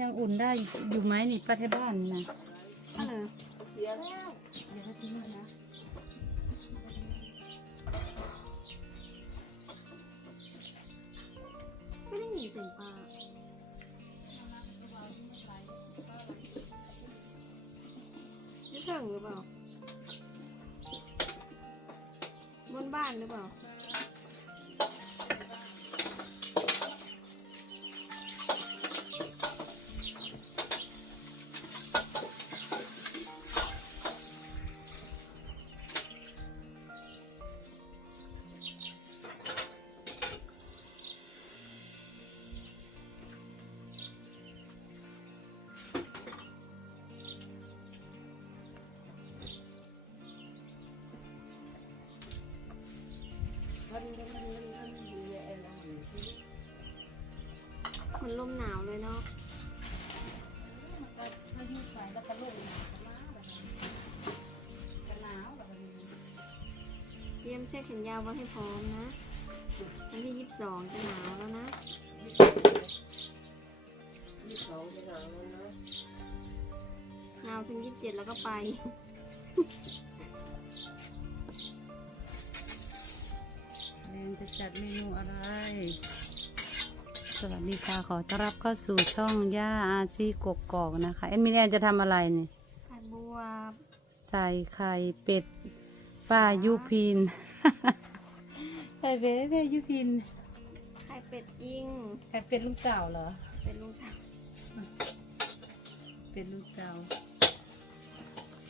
ยังอุ่นได้อยู่ไหมนี่ป้าที่บ้านนะเลยเดี๋ยวเขาทิ้งนะไม่ได้ยินเสียงปลาไม่ถึงหรือเปล่า บนบ้านหรือเปล่า มันลมหนาวเลยเนาะถ้ายืดไปแล้วก็ลงจะหนาวแบบนี้เตรียมเสื้อแขนยาวไว้ให้พร้อมนะวันที่ยี่สิบสองจะหนาวแล้วนะหนาวถึงยี่สิบเจ็ดแล้วก็ไปแนนจะจัดเมนูอะไร สวัสดีค่ะ ขอต้อนรับเข้าสู่ช่องย่าอาชีกกกอกนะคะเอ็นมินแอนจะทำอะไรนี่ไข่บัวใส่ไข่เป็ดป้ายุพิน ไข่เป็ดป้ายุพิน ไข่เป็ดอิงไข่เป็ดลูกเต่าเหรอ เป็นลูกสาวเป็นลูกเต่า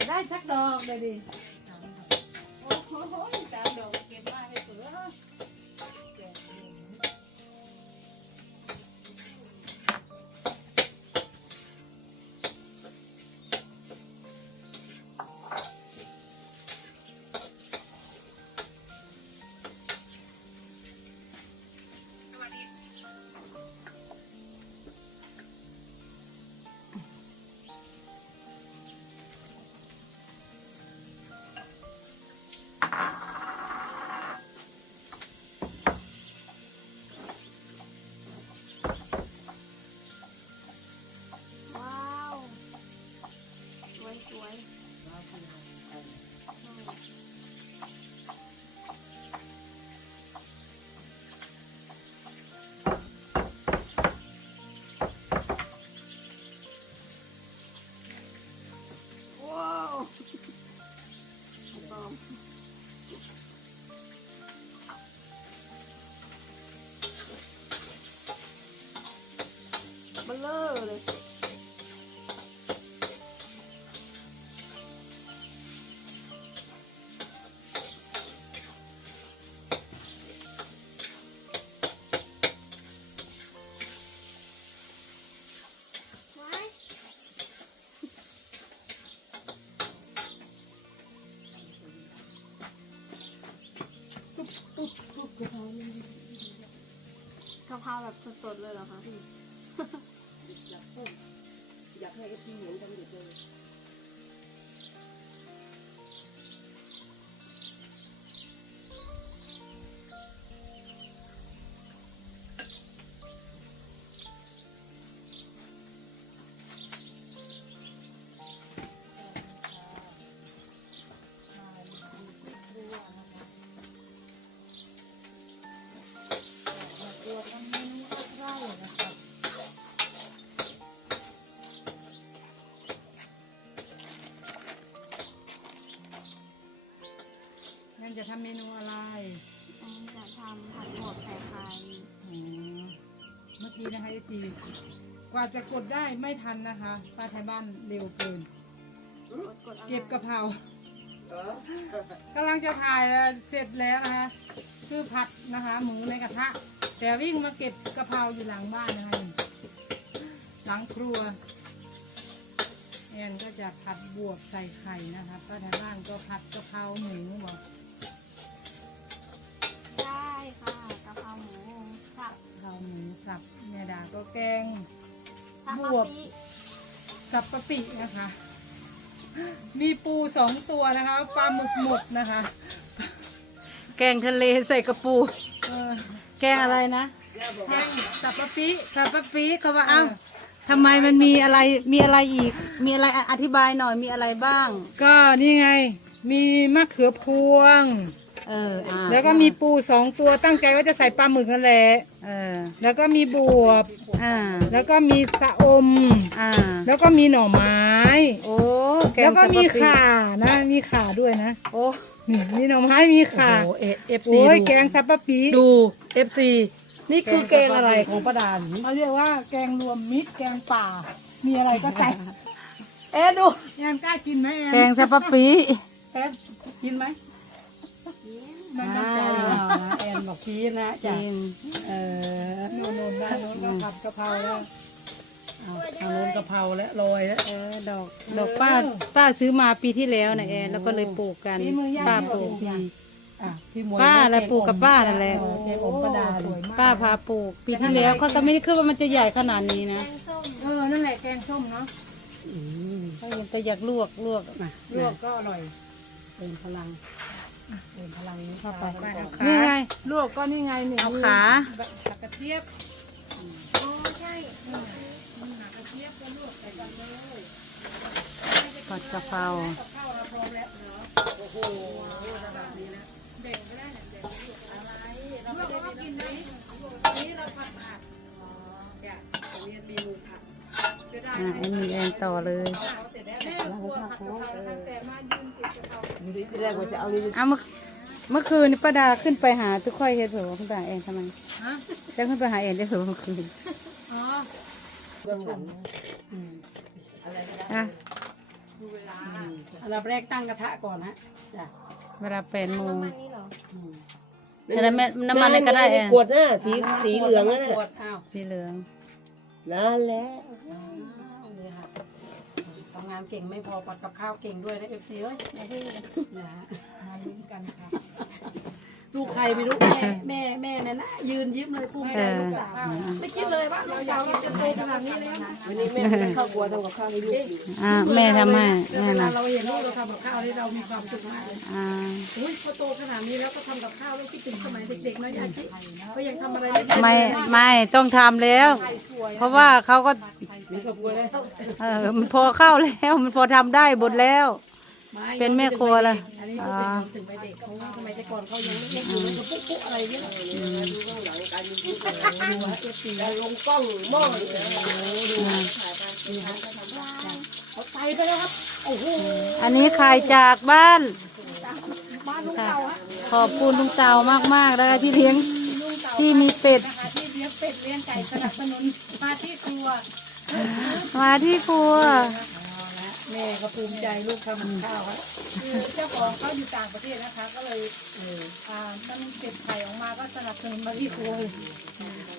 ได้สักดอกเลยดิ โอ้โหสามดอกเก็บมาให้เสือ เบลเลอร์เลยไว้กะเพราแบบสดๆเลยเหรอคะพี่ อยากให้เอฟซีเห็นกันเด็ดเลย จะทำเมนูอะไรอันนี้จะทำผัดบวบใส่ไข่อ๋อเมื่อกี้นะคะไอซีกว่าจะกดได้ไม่ทันนะคะป้าไทยบ้านเร็วเกิน กดกดอะไรเก็บกะเพราเออกำลังจะถ่ายแล้วเสร็จแล้วนะคะคือผัดนะคะ หมูในกระทะ แต่วิ่งมาเก็บกะเพราอยู่หลังบ้านนะคะนี่หลังครัว แอนก็จะผัดบวบใส่ไข่นะคะป้าไทยบ้านก็ผัดกะเพราหมูบอก แม่ดาก็แกงสับบวบปะปิสับปะปินะคะ มีปูสองตัวนะคะปลาหมึกหมดนะคะ แกงทะเลใส่กระปู เออแกงอะไรนะย่าบอกแกว่างสับปะปิสับปะปีเขาว่าเอ้าททำไมมันมีอะไรมีอะไรอีก มีอะไรอธิบายหน่อยมีอะไรบ้าง ก็นี่ไง มีมะเขือพวง เอออ่าแล้วก็มีปูสองตัวตั้งใจว่าจะใส่ปลาหมึกนั่นแหละเออแล้วก็มีบวบ อ่าแล้วก็มีสะอม อ่าแล้วก็มีหน่อไม้ โอ้แกแล้วงก็สับมีปะรดข่านะ มีข่าด้วยนะโอ้นี่มีหน่อไม้มีข่าโอ้เอฟซีโอ้ยดูแกงซับปะปีดูเอฟซีนี่คือแกงอะไรของป้าดาหนิเขาเรียกว่าแกงรวมมิตรแกงป่า มีอะไรก็ใส่เอ๊ะดูแอมกล้ากินไหมแอมแกงสับปะปีเอ๊ะกินไหม มันต้อ้าองใจวแอนบอกกินนะจ้ะกินเออโน่นโน่นด้านโน่นก็ผัดกะเพราแล้วเอาทางโน้นกะเพราและโรยแล้ว เออดอกดอกป้าป้าซื้อมาปีที่แล้วนะแอนแล้วก็เลยปลูกกันฝีมือย่าป้าที่ปลูกอย่าง อะพี่มวยป้าแหละปลูกกับป้านั่นแหละ เออแกงอมป้าดาสดิวยมากป้าพาปลูก ปีที่แล้วเขาก็ไม่ได้คิดว่ามันจะใหญ่ขนาดนี้แกนะงส้มเออนั่นแหละแกงส้มเนาะอืมเขายังแต่อยากลวกลวกมาลวกก็อร่อยเติมพลัง เติมพลังนี้เข้าไปไปเอานี่ขาไงลวกก็นี่ไงหนึ่งเอาขาผักกระเจี๊ยบโอ้ใช่ผักกระเจี๊ยบก็ลวกใส่กันเลยผัดกะเพรากับข้าวเราพร้อมแล้วเนาะโอ้โหระดับนี้นะเด็กไม่ได้เนี่ยเด็กไม่ลวกอะไรเราไม่ได้กินนะนี่เราผัดผักอ๋อจ้ะตรงนี้มีหมูผัดจะได้อะไอ้นี่แอนต่อเลยแม่ครัวผัดกะเพราตั้งแต่มา ที่แรกว่าจะเอานี่เอาเมื่อเมื่อคืนนี่ป้าดาขึ้นไปหาทุกค่อยเฮ็ดเผื่อขึ้นไปหาแอนทำไมฮะจะขึ้นไปหาแอนได้เผื่อเมื่อคืนอ๋อเบื้องหลังอะอันดับแรกตั้งกระทะก่อนนะจ้ะเวลาแปดโมงน้ำมันนี่เหรอแต่ละเม็ดน้ำมันอะไรก็ได้แอนขวดน่ะสีสีเหลืองนั่นขวน่ะดอ้าวสีเหลืองนั่นแหละอ้าวนี่ค่ะทำ งานเก่งไม่พอปัดกับข้าวเก่งด้วยนะเอฟซีเอ้ยนะฮะมาลุ้นกันค่ะ ลูกใครไม่รู้แม่แม่แม่เนี่ยนะยืนยิ้มเลยภูมิใจลูกสาวไม่คิดเลยว่าลูกสาวเราจะโตขนาดนี้แล้วนะวันนี้แม่ไม่ได้เข้าครัวทำกับข้าวให้ลูกอยู่อะแม่ทำให้แม่เวลานะเราเห็นลูกเราทำกับข้าวนี่เรามีความสุขมากเลยอ่าอุ้ยพอโตขนาดนี้แล้วก็ทำกับข้าวแล้วคิดถึงสมัยเด็กๆนะยายจิก็ยังทำอะไรไม่ได้ไม่ไม่ต้องทำแล้ว เพราะว่าเขาก็มีครอบครัวแล้ว เออมันพอเข้าแล้ว มันพอทำได้หมดแล้ว เป็นแม่ครัวละอันนี้ก็เป็นถึงไปเด็กเขาทำไมแต่ก่อนเขายังเล็กๆอยู่แล้วก็ปุ๊กปุ๊กอะไรเนี่ยดูข้างหลังการยูทูบดูฮะเอฟซีลงกล้องหม้อเลยนะเขาใส่ไปแล้วครับโอ้โหอันนี้ขายจากบ้านบ้านลูกเต่าฮะขอบคุณลุงเต่ามากมากๆเลยที่เลี้ยงที่มีเป็ดนะคะที่เลี้ยงเป็ดเลี้ยงไก่สนับสนุนมาที่ครัวมาที่ครัว แม่ก็ภูมิใจลูกทำกับข้าวครับคือเจ้าของเขาอยู่ต่างประเทศนะคะ ก็เลยเอออ่ามันเก็บไข่ออกมาก็สนับสนุนมาที่ครัวเลย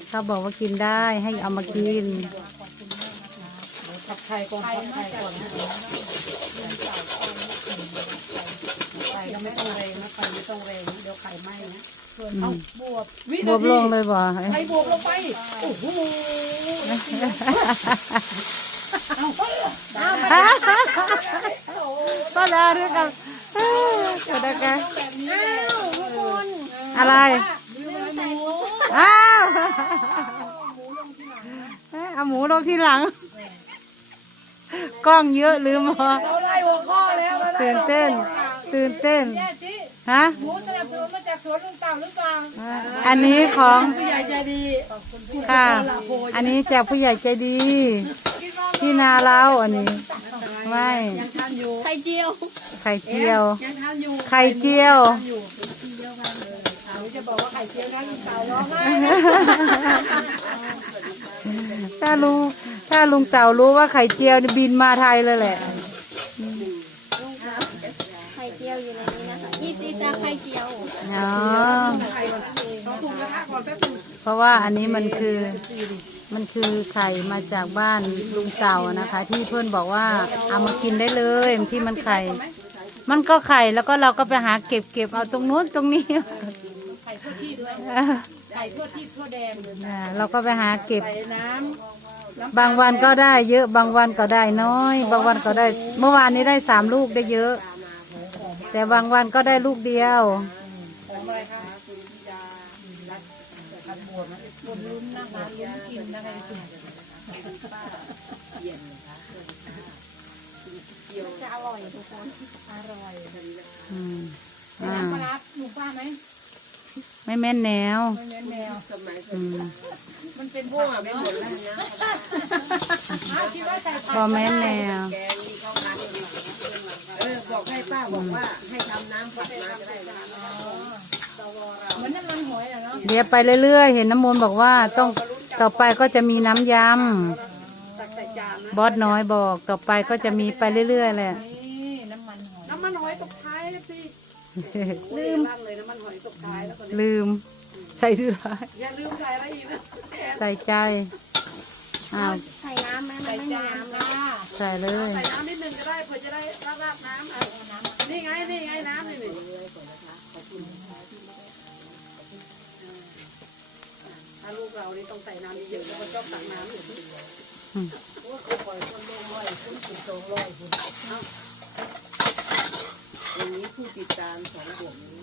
เขาบอกว่ากินได้ให้เอามากินผัดไทยก่อนผัดไทยก่อนนะไข่ก็ไม่ต้องแรงนะไข่ไม่ต้องแรงนะเดี๋ยวไข่ไหม้นะส่วนเอาบวบวิบนาวบทีลงเลยบ่ไข่บวกลงไป โอ้โหก็ลาด้วยกันเอ้ยเกิดอะไรกันอ้าวทุกคนอะไรลืมใส่หมูอ้าวเอาหมูลงที่หลัง กล้องเยอะลืมพอเราไล่หัวข้อแล้วนะตื่นเต้น ตื่นเต้นแย่จิฮะหมูสนับสนุนมาจากสวนลุงเต่าหรือเปล่าอันนี้ของผู้ใหญ่ใจดีค่ะ อันนี้จากผู้ใหญ่ใจดี ที่นาเราอันนี้ ไม่ ยังทานอยู่ไข่เจียวไข่เจียว ยังทานอยู่ไข่เจียวทานอยู่เขาจะบอกว่าไข่เจียวร้านลุงเต่าร้องไห้ถ้าลุงถ้าลุงเต่ารู้ว่าไข่เจียวนี่บินมาไทยเลยแหละ ไข่เจียวอยู่ในนี้นะคะยี่ซีซ่าไข่เจียวอ๋อ ไข่ก่อนต้องปรุงกระทะก่อนแป๊บนึงเพราะว่าอันนี้มันคือ มันคือไข่มาจากบ้านลุงเต่านะคะ ที่เพื่อนบอกว่าเอามากินได้เลยที่มันไข่ มันก็ไข่แล้วก็เราก็ไปหาเก็บเก็บเอาตรงนู้นตรงนี้ ไข่ทั่วที่ด้วยไข่ทั่วที่ทั่วแดงอ่าเราก็ไปหาเก็บ ใส่น้ำบางวันก็ได้เยอะบางวันก็ได้น้อย บางวันก็ได้ เมื่อวานนี้ได้สามลูกได้เยอะ แต่บางวันก็ได้ลูกเดียว บนลุ้นนะคะลุ้นกินนะคะจริงป้าเย็นนะคะสวัสดีค่ะเกี่ยวจะอร่อยทุกคนอร่อยอืมเป็นอ่าน้ำปลาร้าลุงป้าไหมไม่แม่นแนวมันเป็นแนวสมัยสอืมัมยมันเป็นม่วผังกไม่เนาะหมดแล้วนะอ้าวคิดว่าใส่ผักพอแม่นแนวแกงนี่เขาคั้นเออบอกให้ป้าบอกว่าให้ทำน้ำผัดมาก็ได้นะ เหมือนน้ำมันหอยอะเนาะเดี๋ยวไปเรื่อยๆ เห็นน้ำมนต์บอกว่าต้องต่อไปก็จะมีน้ำยตักใส่จานนะำบอสน้อยบอกต่อไปก็จะมีไปเรื่อยๆแหละ นี่น้ำมันหอยน้ำมันหอยตกท้ายสิลืมลั่นเลยน้ำมันหอยตกท้ายแล้วก็ลืม ใส่ดื้อร้ายอย่าลืมใส่อะไรอีกนะใส่ใจอ้าวใส่น้ำไหมมันใส่ไม่มีจานน้ำเลยค่ะใส่เลย ใส่น้ำนิดนึงก็ได้เพื่อจะได้ราดราดน้ำอะนี่ไงนี่ไงน้ำนี่นี่ นี่ต้องใส่น้ำเยอะๆแล้วก็ชอบตักน้ำอยู่ที่อย่างนี้ผู้ติดตามสองบวกนี้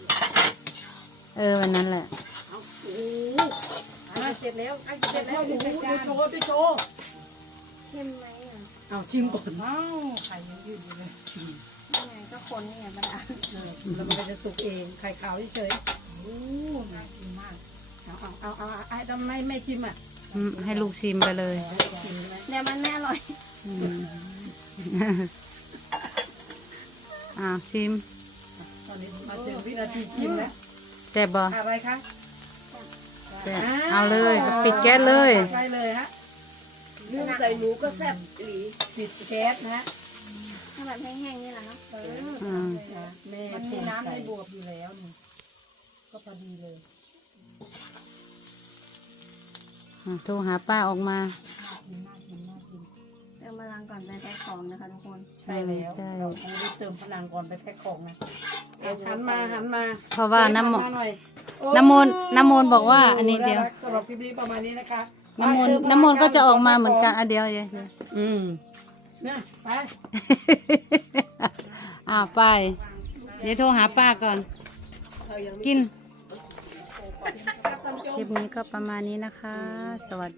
เออวันนั้นแหละเอาโอ้โหอะเสร็จแล้วอะเสร็จแล้วโอ้โหดูโชว์ดูโชว์เข้มไหมอะเอาชิมก่อนว้าไข่ยังยืดอยู่เลยยังไงก็คนเนี่ไงประดาแล้วมันก็จะสุกเองไข่ขาวเฉยโอ้น่ากินมาก เอาเอาเอาเอาเอาไอ้ทำไมไม่ชิมอะอืมให้ลูกชิมไปเลยชิมใช่ไหมเดี๋ยวมันไม่อร่อยอืมอ่าชิมตอนนี้มาถึงวินาทีชิมแล้วแซ่บบ่อะไรคะแซ่บเอาเลยปิดแก๊สเลยไปเลยฮะลืมใส่หมูก็แซ่บอีหลีปิดแก๊สนะฮะถ้าแบบแห้งๆนี่แหละเนาะเอออืมแม่มันมีน้ำในบวบอยู่แล้วนี่ก็พอดีเลยอะ โทรหาป้าออกมากินน่ากินน่ากินเติมพลังก่อนไปแพ็คของนะคะทุกคน ใช่แล้วใช่ เราต้องรีบเติมพลังก่อนไปแพ็คของนะหันมาหันมาเพราะว่าน้ำมหัมาหน่อยโอ้น้ำมนต์น้ำมนต์บอกว่าอันนี้เดี๋ยวารักสำหรับคลิปนี้ประมาณนี้นะคะน้ำมนต์ไปเติพลังน้ำมนต์ก็จะออกมาเหมือนกันอะเดี๋ยวเดี๋ยวเดี๋ยวอืมเนี่ยไปอ่าไป เดี๋ยวโทรหาป้าก่อน กิน คลิปนี้ก็ประมาณนี้นะคะ สวัสดี